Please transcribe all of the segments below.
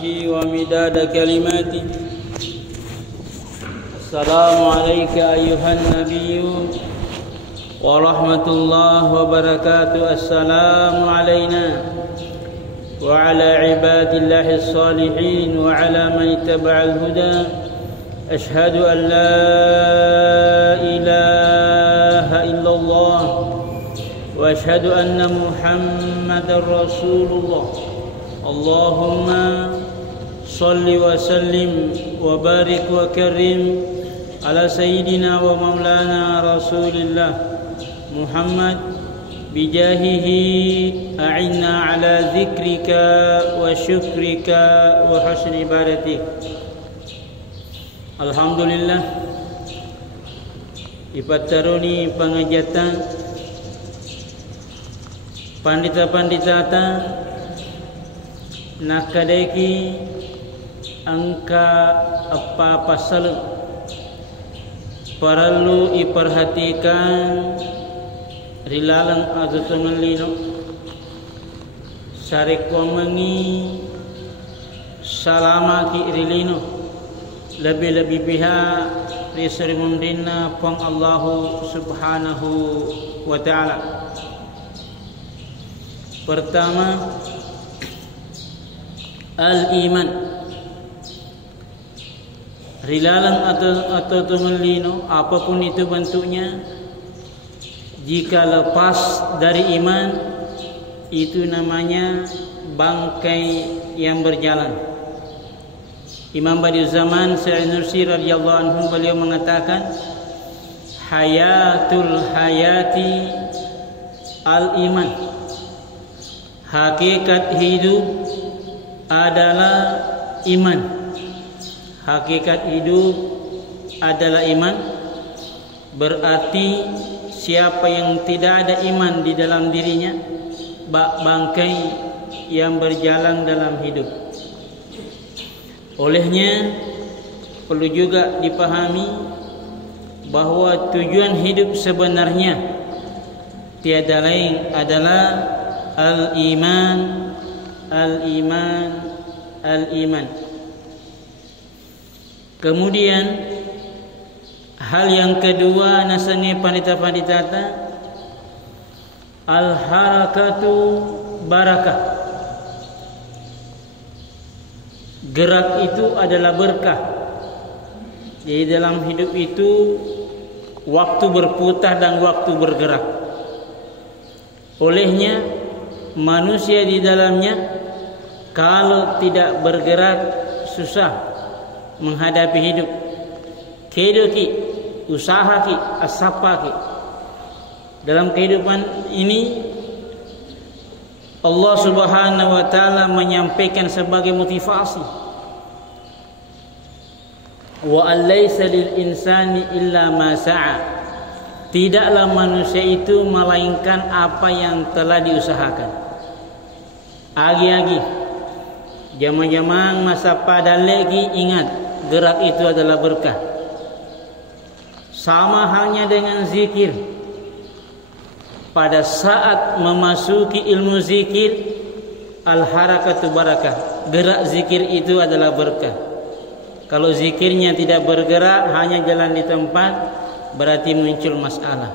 عرشه ومداد كلماته. السلام عليك أيها النبي ورحمة الله وبركاته. السلام علينا وعلى عباد الله الصالحين وعلى من اتبع الهدى. أشهد أن لا إله إلا الله وأشهد أن محمدا رسول الله. اللهم صل وسلم وبارك وكرم على سيدنا ومولانا رسول الله محمد بجاهه. أعنا على ذكرك وشكرك وحسن عبادتك. Alhamdulillah, ipataruni pangajatan pandita-panditata nakadeki angka apa pasal perlu diperhatikan rilalang atau melino sarekomangi salama ki rilino lebih-lebih pihak risri mundina pang Allah subhanahu wa ta'ala. Pertama, al-iman. Rilalang atau tumelino, apapun itu bentuknya, jika lepas dari iman, itu namanya bangkai yang berjalan. Imam Badiuzzzaman Syekh Nursi radhiyallahu anhu beliau mengatakan, hayatul hayati al-iman. Hakikat hidup adalah iman. Hakikat hidup adalah iman. Berarti siapa yang tidak ada iman di dalam dirinya, bangkai yang berjalan dalam hidup. Olehnya perlu juga dipahami bahwa tujuan hidup sebenarnya tiada lain adalah al-iman, al-iman, al-iman. Kemudian hal yang kedua nasangi pandita-panditata, al-harakatu barakah. Gerak itu adalah berkah. Jadi dalam hidup itu waktu berputar dan waktu bergerak. Olehnya manusia di dalamnya kalau tidak bergerak susah menghadapi hidup. Kehidupi, usaha ki, asapa ki. Dalam kehidupan ini Allah Subhanahu wa taala menyampaikan sebagai motivasi. Wa alaysa lil insani illa ma sa'a. Tidaklah manusia itu melainkan apa yang telah diusahakan. Agi-agi jamang-jamang masa pada lagi ingat gerak itu adalah berkah. Sama halnya dengan zikir. Pada saat memasuki ilmu zikir, al-harakatu barakah. Gerak zikir itu adalah berkah. Kalau zikirnya tidak bergerak, hanya jalan di tempat, berarti muncul masalah.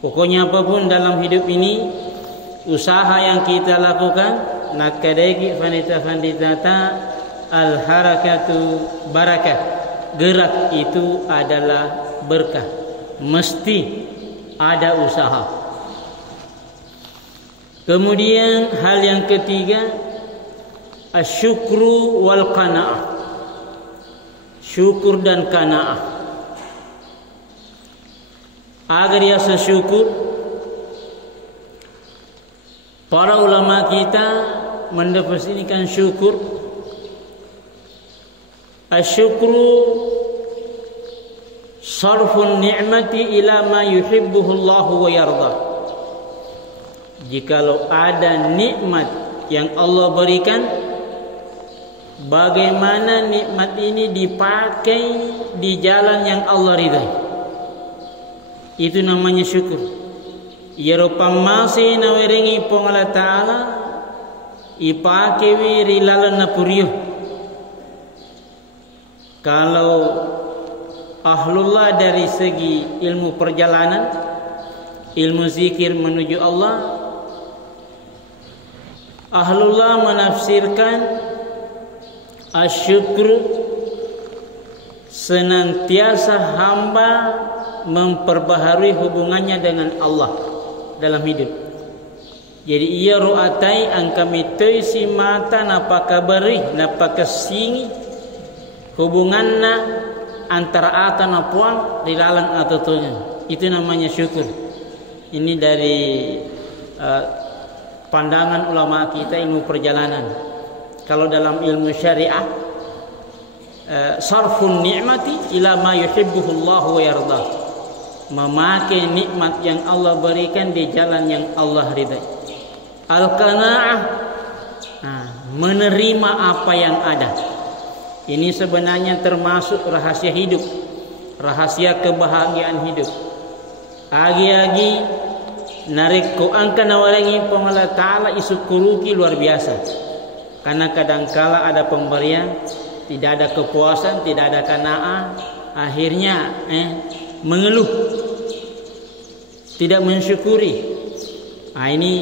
Pokoknya apapun dalam hidup ini, usaha yang kita lakukan, nakadegi fanita-fanitata, al-harakatu barakah. Gerak itu adalah berkah. Mesti ada usaha. Kemudian hal yang ketiga, asyukru wal qanaah. Syukur dan qanaah. Agar dia sesyukur, para ulama kita mendefinisikan syukur. Asyukru sarfun ni'mati ila ma yuhibbuhu Allah wa yarda. Jikalau ada nikmat yang Allah berikan, bagaimana nikmat ini dipakai di jalan yang Allah ridai, itu namanya syukur. Ya rupa masih nawiringi pong Allah Ta'ala ipakewi rilalan napuriyo. Kalau ahlullah dari segi ilmu perjalanan, ilmu zikir menuju Allah, ahlullah menafsirkan asyukru senantiasa hamba memperbaharui hubungannya dengan Allah dalam hidup. Jadi ia ru'atai angkamitoi si mata napa kabari napa kesingi hubunganna antara ata na puang dilalang atau tunya. Itu namanya syukur. Ini dari pandangan ulama kita ilmu perjalanan. Kalau dalam ilmu syariah, sarfun ni'mati ila ma yuhibbuhu Allah wa yardah. Memakai nikmat yang Allah berikan di jalan yang Allah ridai. Al-qanaah, menerima apa yang ada. Ini sebenarnya termasuk rahasia hidup, rahasia kebahagiaan hidup. Agi-agi narik ko angka nawalangi Allah Ta'ala isukuruki luar biasa. Karena kadangkala ada pemberian, tidak ada kepuasan, tidak ada qanaah, akhirnya mengeluh, tidak mensyukuri. Ini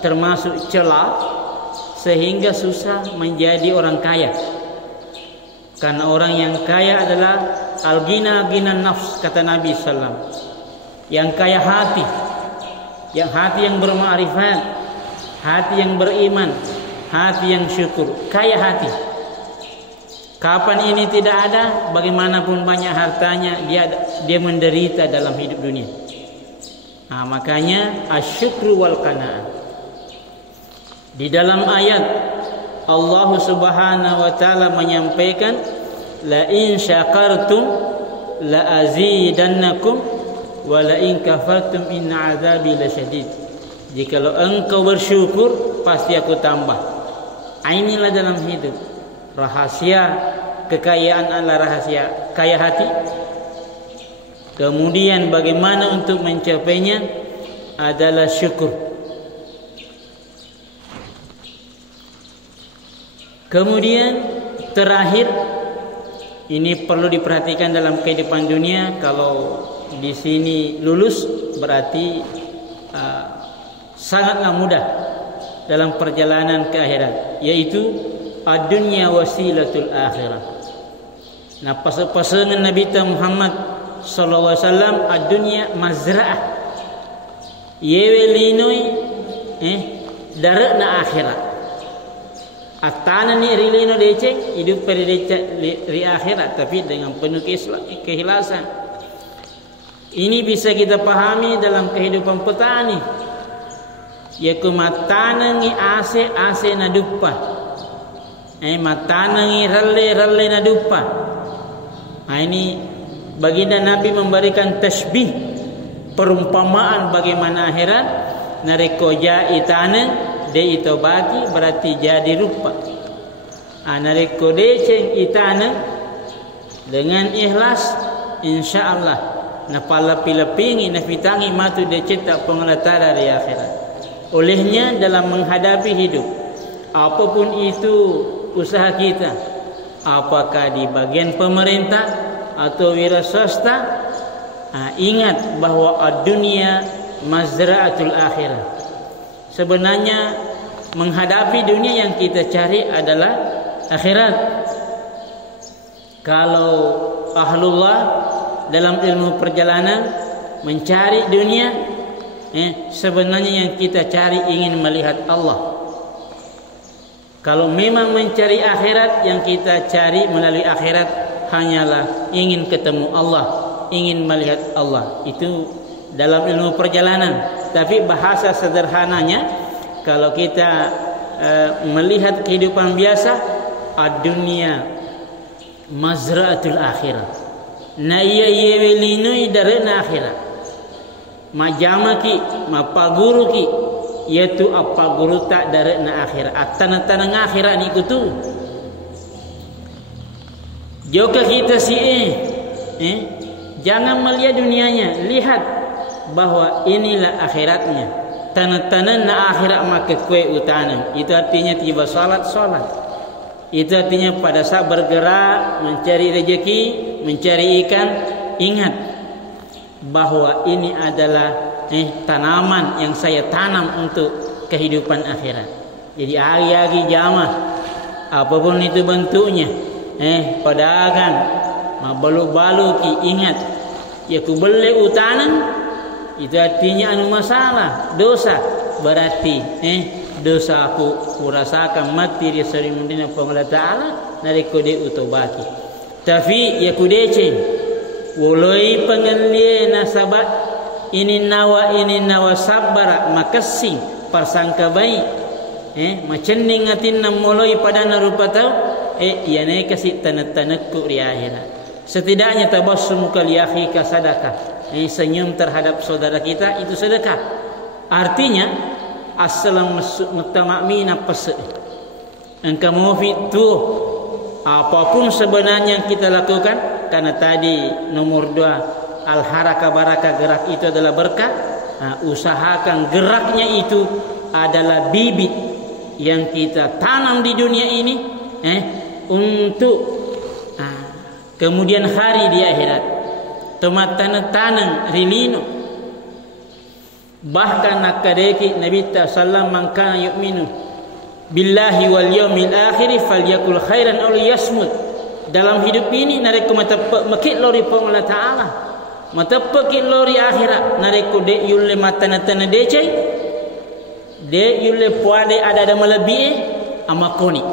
termasuk celah sehingga susah menjadi orang kaya. Karena orang yang kaya adalah al-ghina ghinan nafs, kata Nabi sallallahu alaihi wasallam. Yang kaya hati, yang berma'rifat, hati yang beriman, hati yang syukur, kaya hati. Kapan ini tidak ada, bagaimanapun banyak hartanya, dia menderita dalam hidup dunia. Makanya asyukru wal qanaah. Di dalam ayat Allah Subhanahu wa taala menyampaikan, la in syakartum la azidannakum wa la in kafartum inna azabi lasyadid. Jikalau engkau bersyukur, pasti aku tambah. Inilah dalam hidup rahasia kekayaan adalah rahasia kaya hati. Kemudian bagaimana untuk mencapainya adalah syukur. Kemudian terakhir, ini perlu diperhatikan dalam kehidupan dunia. Kalau di sini lulus berarti sangatlah mudah dalam perjalanan ke akhirat, yaitu ad-dunya wasilatul akhirah. Nah, pasangan Nabi Muhammad sallallahu alaihi wasallam, ad-dunya mazra'ah, yewe linoi darana akhirat. Atana ni rilino dece hidup pada di akhirat, tapi dengan penuh keikhlasan. Ini bisa kita pahami dalam kehidupan petani. Yaku matanangi ase na dupa. Matanangi ralle na dupa. Ini baginda Nabi memberikan tasbih, perumpamaan bagaimana akhirat. Nareko itana de itobati berarti jadi rupa. Nareko deceng itana dengan ikhlas, insyaallah napala pilapingi nafitangi matu deceta pengelatara di akhirat. Olehnya dalam menghadapi hidup, apapun itu usaha kita, apakah di bagian pemerintah atau wira swasta, ingat bahwa ad-dunya mazra'atul akhirah. Sebenarnya menghadapi dunia yang kita cari adalah akhirat. Kalau ahlullah dalam ilmu perjalanan mencari dunia, sebenarnya yang kita cari ingin melihat Allah. Kalau memang mencari akhirat, yang kita cari melalui akhirat hanyalah ingin ketemu Allah, ingin melihat Allah. Itu dalam ilmu perjalanan. Tapi bahasa sederhananya, kalau kita melihat kehidupan biasa, ad-dunya mazra'atul akhirah. Na iya yewelinui darena akhirat. Majamaki, mapaguruki, yaitu apa guru tak darena akhirat. Atana-tanang akhirat ni kutu. Joka kita jangan melihat dunianya, lihat bahwa inilah akhiratnya. tanan na akhirat maka kue utanan. Itu artinya tiba salat. Itu artinya pada saat bergerak mencari rezeki, mencari ikan, ingat bahwa ini adalah tanaman yang saya tanam untuk kehidupan akhirat. Jadi agi-agi jamah apapun itu bentuknya, pedagang balu-balu ki ingat ya ku beli utanan itu artinya anu masalah dosa, berarti dosa aku rasakan mati dia sering mendina Allah Ta'ala dari kode utobati. Tapi ya ku dece woloi pengelie nasabat ini nawa sabara makasing persangka baik macening ngatin namoloi pada narupa tau iane kasih tanat-tanatku di akhirat. Setidaknya tabassum kali akhika sedekah. Senyum terhadap saudara kita itu sedekah. Artinya assalam mutama'mina pase. Engkau mufitu apapun sebenarnya yang kita lakukan, karena tadi nomor 2 al-haraka baraka, gerak itu adalah berkah. Usahakan geraknya itu adalah bibit yang kita tanam di dunia ini untuk kemudian hari di akhirat. Tomat tanang rilino. Bahkan nakadeki Nabi sallallahu man kana yu'minu billahi wal yaumil akhir falyakul khairan aw liyasmut. Dalam hidup ini nareko matapek makit lori Allah Ta'ala. Matapek lori akhirat nareko de yulle matana-tana decai. De yulle puade ada melebihi amakoni.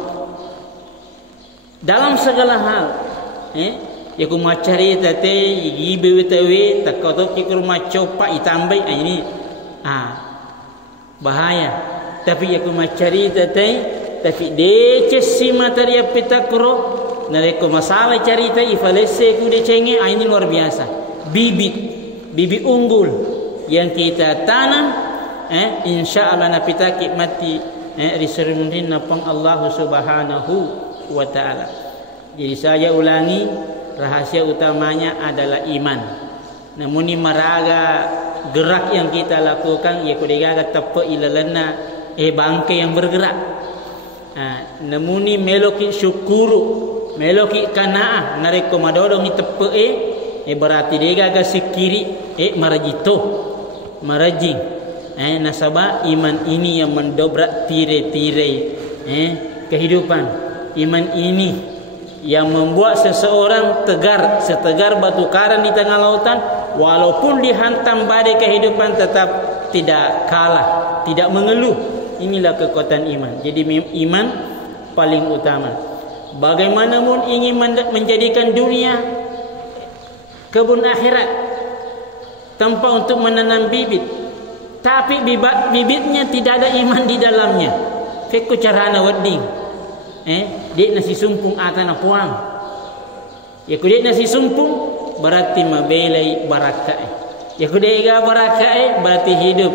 Dalam segala hal ya ku macari tate ibe wetawe takoto ki rumah copa itambai ini bahaya. Tapi ya ku macari tate tapi dece si materi pitakro nareko masalah cerita ifalese ku decenge ini luar biasa. Bibit unggul yang kita tanam insyaallah napita mati riserundin napang Allah Subhanahu wa Ta'ala. Jadi saya ulangi, rahasia utamanya adalah iman. Namun ini maraga gerak yang kita lakukan ya kudegaga tepe ilalana bangke yang bergerak. Namun ini meloki syukuru, meloki kanaah nareko madodong ni tepe berarti degaga sikiri marajito marajing. Nasabah iman ini yang mendobrak tirai-tirai kehidupan. Iman ini yang membuat seseorang tegar setegar batu karang di tengah lautan, walaupun dihantam badai kehidupan tetap tidak kalah, tidak mengeluh. Inilah kekuatan iman. Jadi iman paling utama. Bagaimanapun ingin menjadikan dunia kebun akhirat tanpa untuk menanam bibit, tapi bibitnya tidak ada iman di dalamnya. Fekku carana wedding. Dia nasi sumpung atana puang. Ya kudet nasi sumpung berarti mabelai barakah. Ya kudega barakah berarti hidup.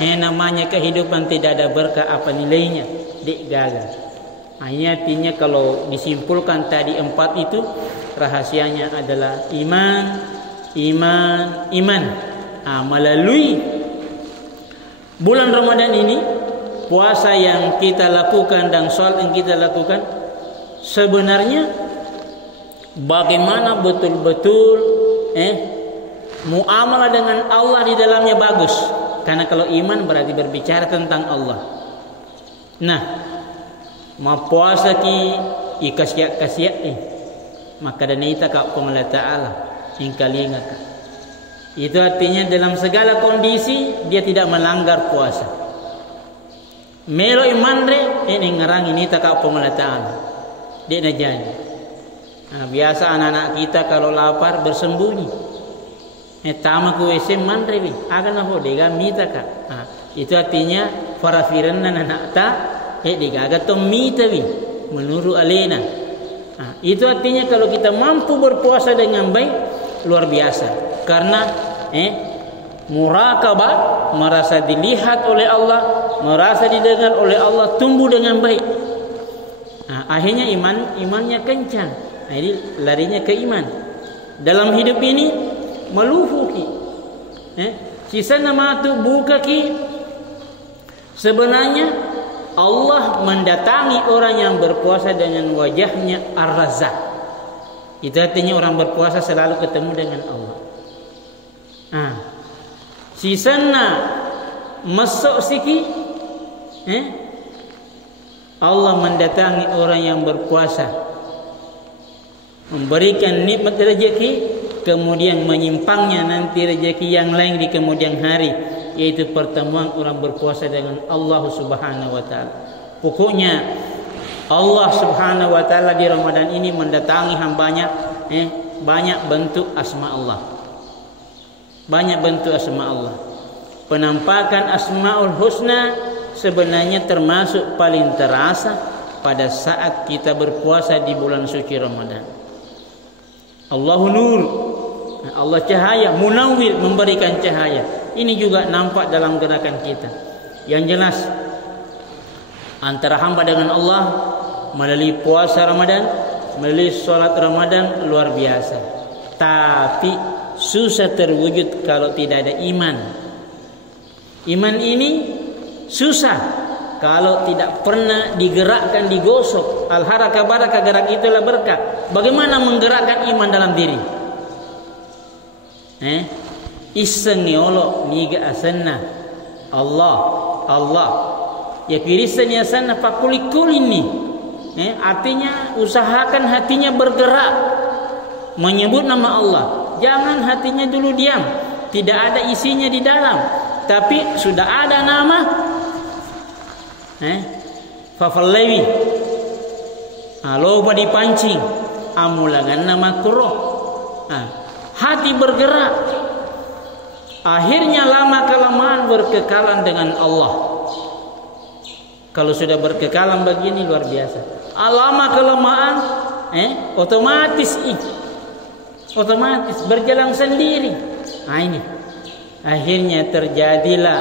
Namanya kehidupan tidak ada berkah apa nilainya? Dek gagal. Ini artinya kalau disimpulkan tadi 4 itu rahasianya adalah iman. Melalui bulan Ramadan ini, puasa yang kita lakukan dan sholat yang kita lakukan sebenarnya bagaimana betul-betul muamalah dengan Allah di dalamnya bagus. Karena kalau iman berarti berbicara tentang Allah. Nah, mau puasa ki ikasiak maka dan ita ka Allah Ta'ala ingkalinga. Itu artinya dalam segala kondisi dia tidak melanggar puasa. Melo imanre ini ngerang ini tak Allah Ta'ala. Dia nak jadi. Biasa anak-anak kita kalau lapar bersembunyi. Tama ku WC manre bi. Agan ho dega mita ka. Itu artinya farafiran anak ta digaga to mita bi. Menurut alena. Itu artinya kalau kita mampu berpuasa dengan baik luar biasa. Karena murakabah, merasa dilihat oleh Allah, merasa didengar oleh Allah, tumbuh dengan baik. Akhirnya imannya kencang. Jadi larinya ke iman. Dalam hidup ini meluhu ki. Sisa nama tu buka ki Sebenarnya Allah mendatangi orang yang berpuasa dengan wajahnya Ar-Razzaq. Itu artinya orang berpuasa selalu ketemu dengan Allah. Sisana masuk siki, Allah mendatangi orang yang berpuasa, memberikan nikmat rezeki, kemudian menyimpangnya nanti rezeki yang lain di kemudian hari, yaitu pertemuan orang berpuasa dengan Allah Subhanahu wa taala. Pokoknya Allah Subhanahu wa taala di Ramadan ini mendatangi hambanya, banyak bentuk asma Allah. Banyak bentuk asma Allah. Penampakan Asmaul Husna sebenarnya termasuk paling terasa pada saat kita berpuasa di bulan suci Ramadan. Allahu Nur, Allah cahaya, Munawwir, memberikan cahaya. Ini juga nampak dalam gerakan kita. Yang jelas antara hamba dengan Allah melalui puasa Ramadan, melalui sholat Ramadan luar biasa. Tapi susah terwujud kalau tidak ada iman. Iman ini susah kalau tidak pernah digerakkan, digosok. Al-harakah barakah, gerak itulah berkah. Bagaimana menggerakkan iman dalam diri? Iseng niolo niga asanna Allah Allah ya kirisan ya sana pakulikul ini. Artinya usahakan hatinya bergerak menyebut nama Allah. Jangan hatinya dulu diam, tidak ada isinya di dalam, tapi sudah ada nama. Fafallewi, loba dipancing, amulangan nama kuro. Hati bergerak, akhirnya lama kelamaan berkekalan dengan Allah. Kalau sudah berkekalan begini luar biasa. Lama kelamaan, otomatis berjalan sendiri. Ini akhirnya terjadilah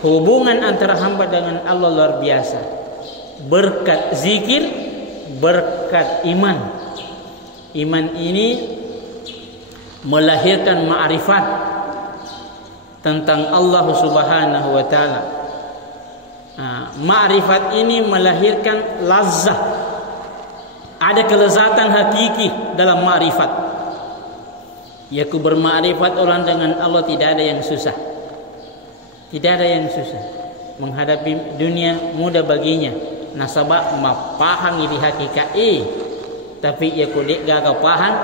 hubungan antara hamba dengan Allah luar biasa. Berkat zikir, berkat iman. Iman ini melahirkan ma'rifat tentang Allah Subhanahu wa taala. Ma'rifat ini melahirkan lazzah. Ada kelezatan hakiki dalam ma'rifat. Yaitu bermakrifat orang dengan Allah tidak ada yang susah. Tidak ada yang susah. Menghadapi dunia mudah baginya. Nasabah mapahang ini hakikat tapi ya kudik gagap pahang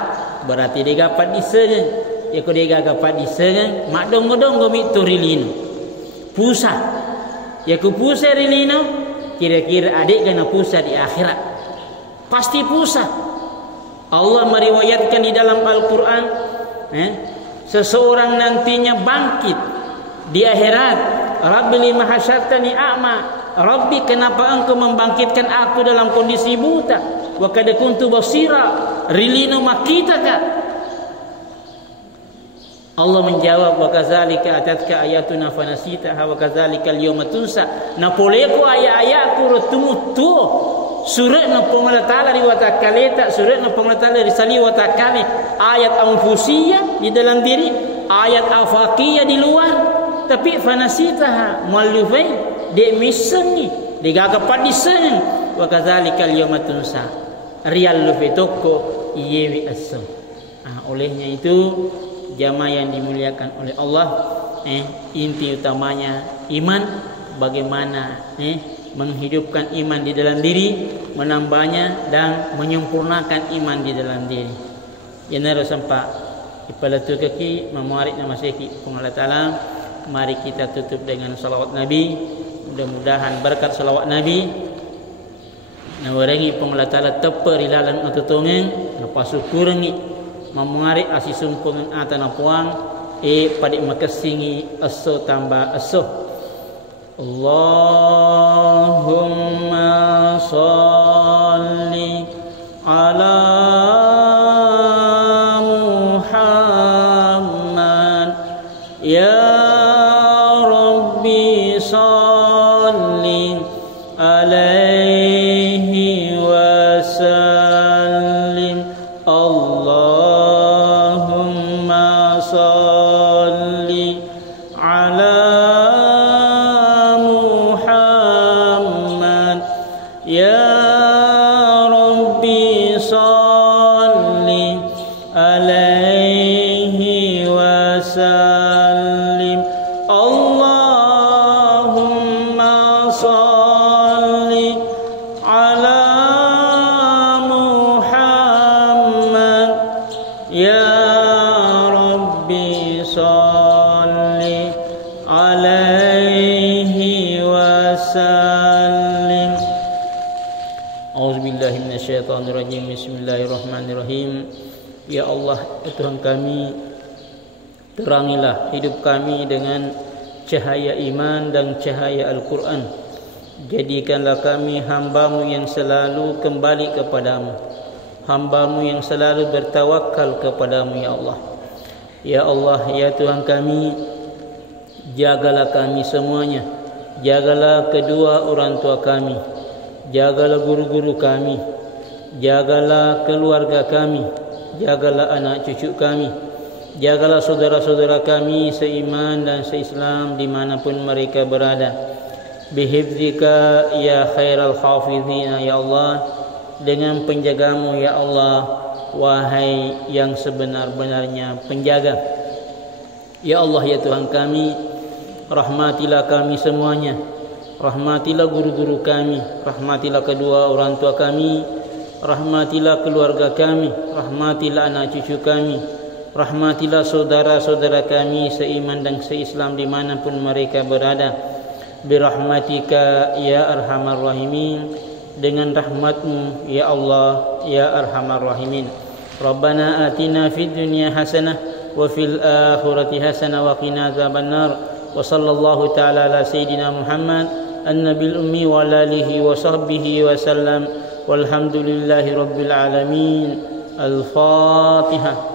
berarti dia dapat disegen. Ya kudik gagap disegen mak dong-dong gomi turilino. Pusat. Ya ku pusat rilino kira-kira adik kena pusat di akhirat. Pasti pusat. Allah meriwayatkan di dalam Al-Quran, seseorang nantinya bangkit di akhirat. Rabbi lima hasyartani a'ma. Rabbi, kenapa engkau membangkitkan aku dalam kondisi buta? Wa kad kuntu basira. Rilino makitaka. Allah menjawab, wa kadzalika atatka ayatuna fanasitaha wa kadzalika al-yawma tunsa. Napoleko ayat-ayatku rutumutu. Surat na pengala ta'ala riwata kaleta, surat na pengala ta'ala risali wata kami, ayat anfusiyah di dalam diri, ayat afaqiyah di luar. Tapi fanasitaha muallifai de misengi de gagapat diseng wa kadzalikal yawma tunsa riyal lufitoko yewi asam. Olehnya itu jamaah yang dimuliakan oleh Allah, inti utamanya iman. Bagaimana menghidupkan iman di dalam diri, menambahnya dan menyempurnakan iman di dalam diri. Jangan sampai ipalatu kaki memuarik nama seki Allah Ta'ala. Mari kita tutup dengan salawat Nabi. Mudah-mudahan berkat salawat Nabi nawarengi Allah Ta'ala tepa rilalan atutungeng apa syukurengi memuarik asisumpungan atana puang padik makasingi aso tambah aso. Allahumma salli ala Muhammad ya Rabbi salli alaihi wasallim. Allahumma salli ala ala Muhammad ya Rabbi salli alaihi wasallim. A'udzubillahi minasyaitonirrajim. Bismillahirrahmanirrahim. Ya Allah, Tuhan kami, terangilah hidup kami dengan cahaya iman dan cahaya Al-Quran. Jadikanlah kami hamba-Mu yang selalu kembali kepadamu, hamba-Mu yang selalu bertawakal kepadamu, ya Allah. Ya Allah, ya Tuhan kami, jagalah kami semuanya. Jagalah kedua orang tua kami, jagalah guru-guru kami, jagalah keluarga kami, jagalah anak cucu kami, jagalah saudara-saudara kami seiman dan seislam dimanapun mereka berada. Bihifdzika ya khairal hafizina, ya Allah, dengan penjagamu ya Allah, wahai yang sebenar-benarnya penjaga. Ya Allah, ya Tuhan kami, rahmatilah kami semuanya. Rahmatilah guru-guru kami, rahmatilah kedua orang tua kami, rahmatilah keluarga kami, rahmatilah anak cucu kami, rahmatilah saudara-saudara kami seiman dan seislam dimanapun mereka berada. Birahmatika ya arhamar rahimin, dengan rahmatmu ya Allah ya arhamar rahimin. Rabbana atina fid dunya hasanah wa fil akhirati hasanah wa qina adzabannar. Wa sallallahu ta'ala ala sayyidina Muhammad an-nabil ummi wa alihi wa sahbihi wa sallam. Walhamdulillahi rabbil alamin. Al-Fatihah.